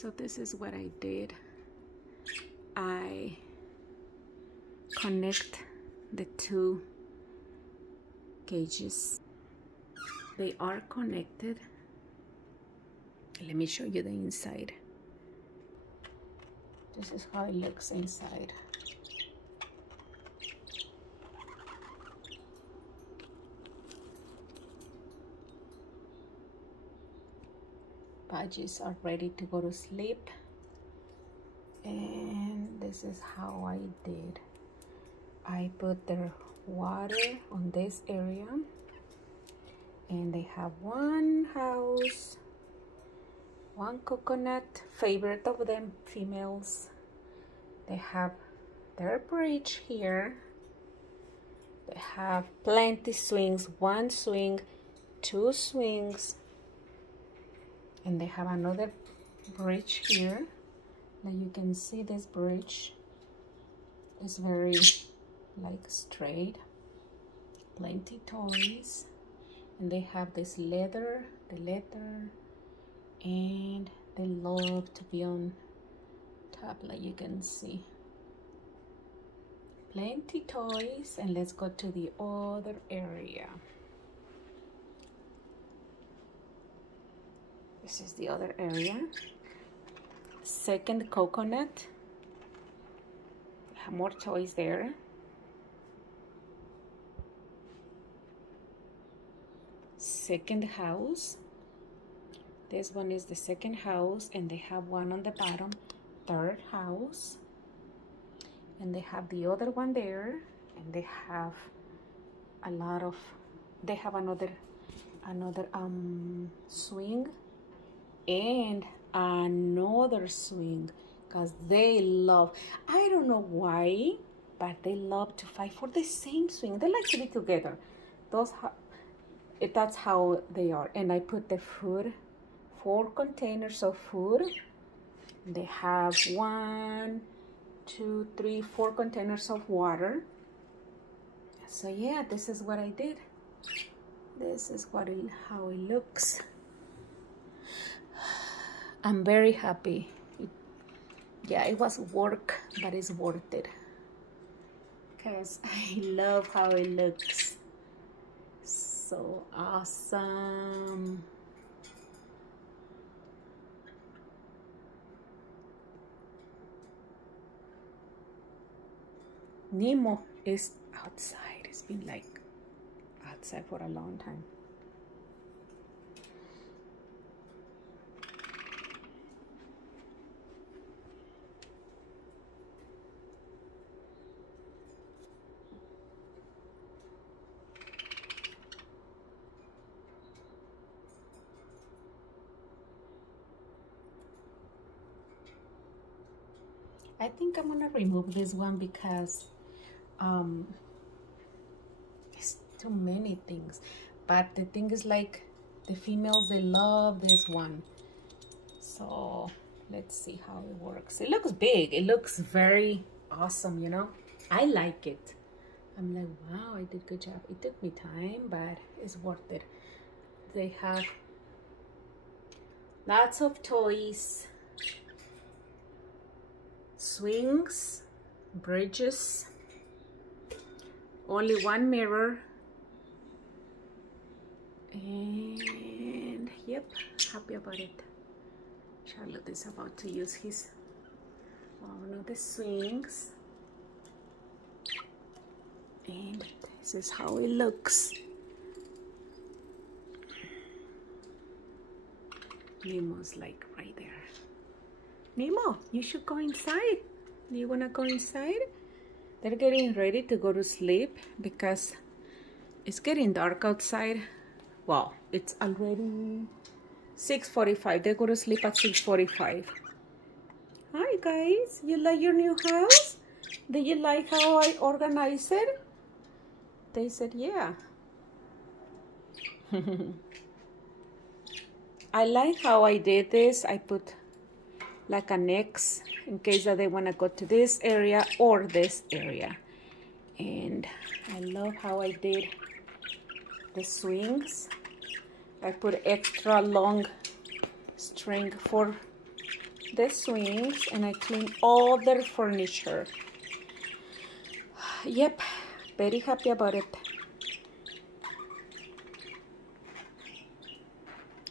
So this is what I did. I connect the two cages. They are connected. Let me show you the inside. This is how it looks inside. Budgies are ready to go to sleep, and this is how I did. I put their water on this area, and they have one house, one coconut, favorite of them, females. They have their bridge here. They have plenty swings, one swing, two swings, and they have another bridge here. Now you can see this bridge is very like straight, plenty toys, and they have this leather, and they love to be on top, like you can see. Plenty toys, and let's go to the other area. This is the other area. Second coconut. Have more toys there. Second house. This one is the second house, and they have one on the bottom. Third house, and they have the other one there, and they have a lot of. They have another swing and another swing, because they love. I don't know why, but they love to fight for the same swing. They like to be together. That's how they are. And I put the food. 4 containers of food. They have 1, 2, 3, 4 containers of water. So yeah, this is what I did. This is how it looks. I'm very happy. Yeah, it was work, but it's worth it, because I love how it looks. So awesome. Nemo is outside. It's been like outside for a long time. I think I'm gonna remove this one because it's too many things. But the thing is, like, the females, they love this one. So let's see how it works. It looks big. It looks very awesome, you know. I like it. I'm like, wow, I did good job. It took me time, but it's worth it. They have lots of toys, swings, bridges, only one mirror, and yep, happy about it. Charlotte is about to use his one of the swings, and this is how it looks. Nemo's like right there. Nemo, you should go inside. Do you want to go inside? They're getting ready to go to sleep because it's getting dark outside. Well, it's already 6:45. They go to sleep at 6:45. Hi guys, you like your new house? Do you like how I organized it? They said yeah. I like how I did this. I put like an X in case that they want to go to this area or this area. And I love how I did the swings. I put extra long string for the swings and I clean all their furniture. Yep, very happy about it.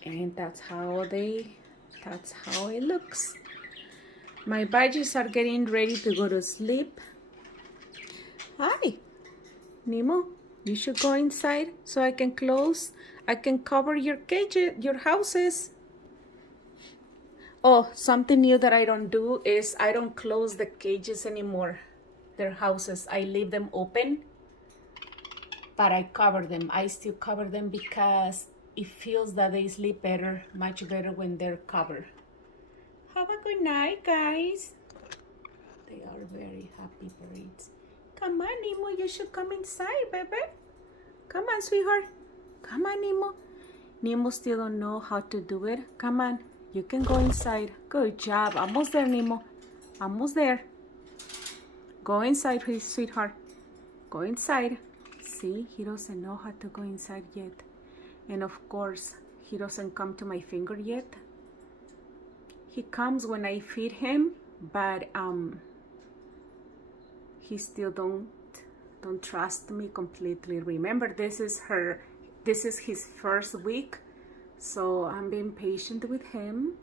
And that's how it looks. My budgies are getting ready to go to sleep. Hi, Nemo, you should go inside so I can cover your cages, your houses. Oh, something new that I don't do is I don't close the cages anymore, their houses. I leave them open, but I cover them. I still cover them because it feels that they sleep better, much better when they're covered. Have a good night, guys. They are very happy birds. Come on, Nemo, you should come inside, baby. Come on, sweetheart. Come on, Nemo. Nemo still don't know how to do it. Come on, you can go inside. Good job. Almost there, Nemo. Almost there. Go inside, please, sweetheart. Go inside. See, he doesn't know how to go inside yet. And of course, he doesn't come to my finger yet. He comes when I feed him, but he still don't trust me completely. Remember, this is his first week, so I'm being patient with him.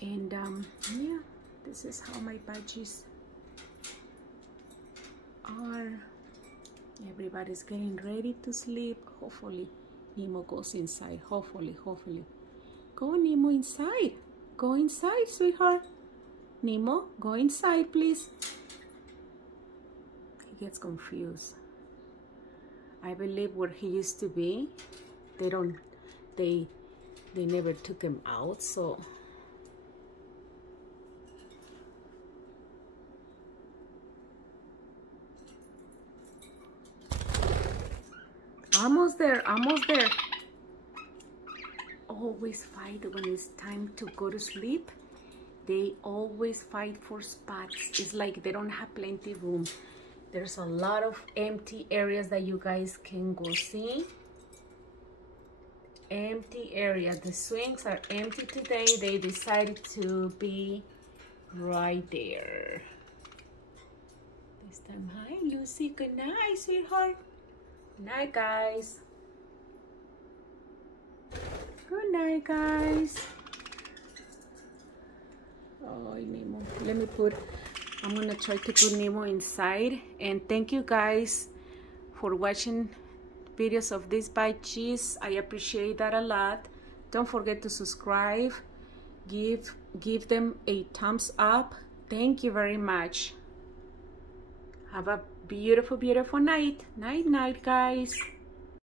And yeah, this is how my budgies are. Everybody's getting ready to sleep. Hopefully Nemo goes inside. Hopefully. Go, Nemo, inside. Go inside, sweetheart. Nemo, go inside, please. He gets confused. I believe where he used to be, they never took him out, so almost there. Always fight when it's time to go to sleep. They always fight for spots. It's like they don't have plenty of room. There's a lot of empty areas that you guys can go see. Empty area. The swings are empty today. They decided to be right there. This time, hi Lucy. Good night, sweetheart. Good night, guys. Good night, guys. Oh, Nemo. I'm gonna try to put Nemo inside. And thank you guys for watching videos of these budgies. I appreciate that a lot. Don't forget to subscribe. Give them a thumbs up. Thank you very much. Have a beautiful night. Night, guys.